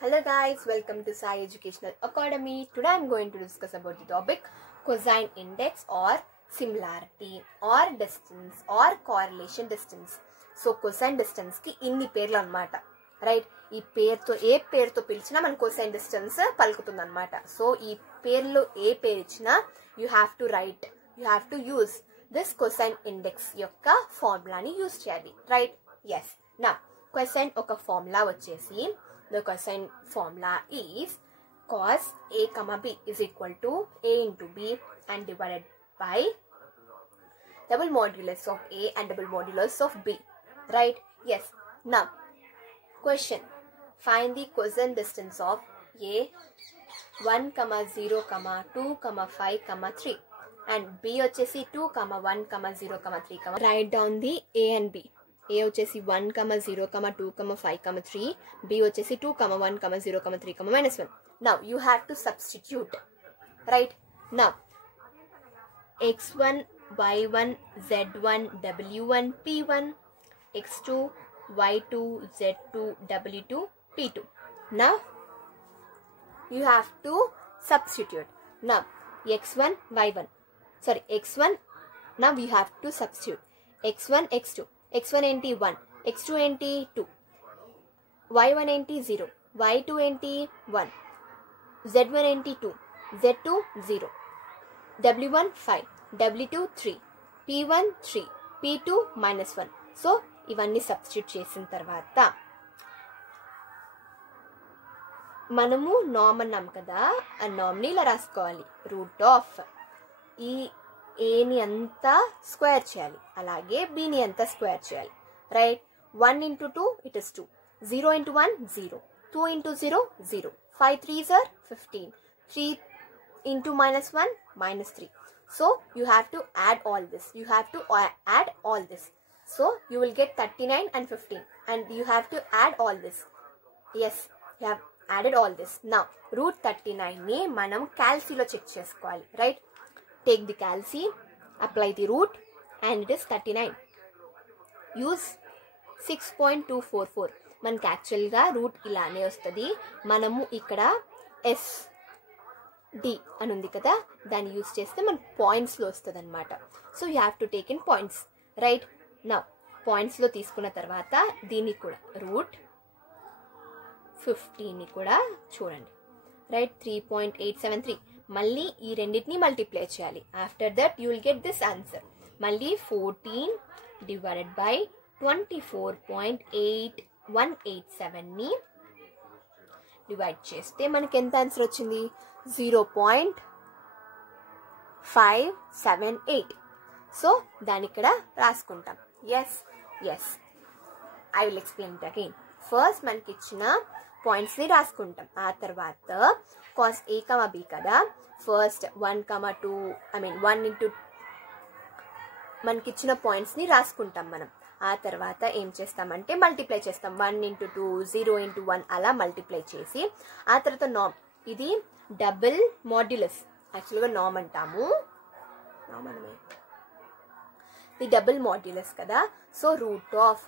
Hello guys, welcome to Sai Educational Academy. Today I am going to discuss about the topic cosine index or similarity or distance or correlation distance. So cosine distance ki inni పేర్లు అన్నమాట, రైట్. ఈ పేరుతో ఏ పేరుతో పిలిచినా మన cosine distance పలుకుతుంది అన్నమాట. సో ఈ పేర్లు ఏ పేరు ఇచ్చినా you have to use this cosine index యొక్క ఫార్ములాని యూజ్ చేయాలి, రైట్. yes. Now cosine ఒక ఫార్ములా వచ్చేసి the cosine formula is cos a comma b is equal to a into b and divided by double modulus of a and double modulus of b, right? Yes. Now question, find the cosine distance of a 1 comma 0 comma 2 comma 5 comma 3 and b వచ్చేసి 2 comma 1 comma 0 comma 3 comma. Write down the a and b. A వచ్చేసి 1, 0, 2, 5, 3. B వచ్చేసి 2, 1, 0, 3, -1. Now you have to substitute, right? Now x1, y1, z1, w1, p1, x2, y2, z2, w2, p2. Now you have to substitute. Now x1, y1, sorry, x1. Now we have to substitute x1, x2. x1 ఏంటి 1, x2 ఏంటి 2, y1 ఏంటి 0, y2 ఏంటి 1, z1 ఏంటి 2, z2 0, w1 5, w2 3, p1 3, p2 -1. సో ఇవన్నీ సబ్స్టిట్యూట్ చేసిన తర్వాత మనము నార్మ్ అన్నాం కదా, ఆ నార్మ్ని ఇలా రాసుకోవాలి. రూట్ ఆఫ్ ఈ ఏని అంతా స్క్వేర్ చేయాలి, అలాగే బిని అంతా స్క్వేర్ చేయాలి, రైట్. 1 into 2 it is 2, 0 into 1 0, 2 into 0 0, 5 3s are 15, 3 into -1 -3. So you have to add all this, so you will get 39 and 15 and you have to add all this. Yes, you have added all this. Now root 39 ని మనం క్యాల్సీలో చెక్ చేసుకోవాలి, right. Take the calci, apply the root and it is 39. Use 6.244. మనకి యాక్చువల్గా రూట్ ఇలానే వస్తుంది. మనము ఇక్కడ SD అని ఉంది కదా, దాన్ని యూజ్ చేస్తే మన పాయింట్స్లో వస్తుంది అనమాట. So you have to take in points, right. నా పాయింట్స్లో తీసుకున్న తర్వాత దీన్ని కూడా రూట్ 15ని కూడా చూడండి, రైట్. 3.873. మళ్ళీ ఈ రెండింటిని మల్టిప్లై చేయాలి. After that you will get this answer. మళ్ళీ 14 డివైడెడ్ బై 24.8187ని డివైడ్ చేస్తే మనకి ఎంత ఆన్సర్ వచ్చింది? 0.578. సో దాని ఇక్కడ రాసుకుంటాం. Yes I will explain it again. First మనకి ఇచ్చిన పాయింట్స్ని రాసుకుంటాం. ఆ తర్వాత cos a comma b కదా, ఫస్ట్ 1, 2 1 into మనకి ఇచ్చిన పాయింట్స్ని రాసుకుంటాం మనం. ఆ తర్వాత ఏం చేస్తామంటే మల్టిప్లై చేస్తాం. 1 into 2, 0 into 1 అలా మల్టిప్లై చేసి ఆ తర్వాత నార్మ్, ఇది డబుల్ మాడ్యులస్, యాక్చువల్గా నార్మ్ అంటాము, ఇది డబుల్ మాడ్యులస్ కదా. సో రూట్ ఆఫ్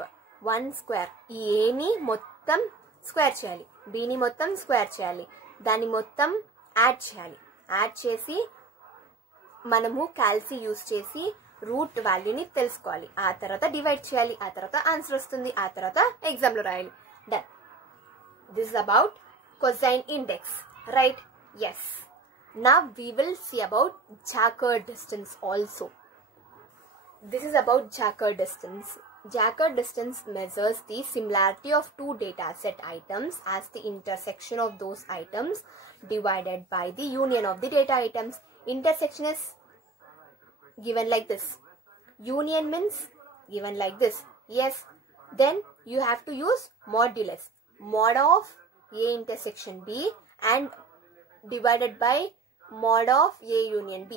1 స్క్వేర్, ఈ ఏని మొత్తం స్క్వేర్ చేయాలి, బిని మొత్తం స్క్వేర్ చేయాలి, దాన్ని మొత్తం యాడ్ చేయాలి. యాడ్ చేసి మనము క్యాల్సీ యూజ్ చేసి రూట్ వాల్యూని తెలుసుకోవాలి. ఆ తర్వాత డివైడ్ చేయాలి, ఆ తర్వాత ఆన్సర్ వస్తుంది, ఆ తర్వాత ఎగ్జామ్లో రాయాలి. Done. This is about cosine index, right? Yes. Now we will see about Jacob distance also. This is about Jacob distance. Jacob distance measures the similarity of two data set items as the intersection of those items divided by the union of the data items. Intersection is given like this. Union means given like this. Yes. Then you have to use modulus. Mod of A intersection B and divided by mod of A union B.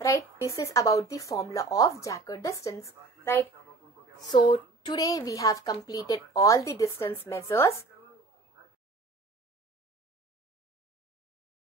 Right? This is about the formula of Jacob distance. Right? So today we have completed all the distance measures.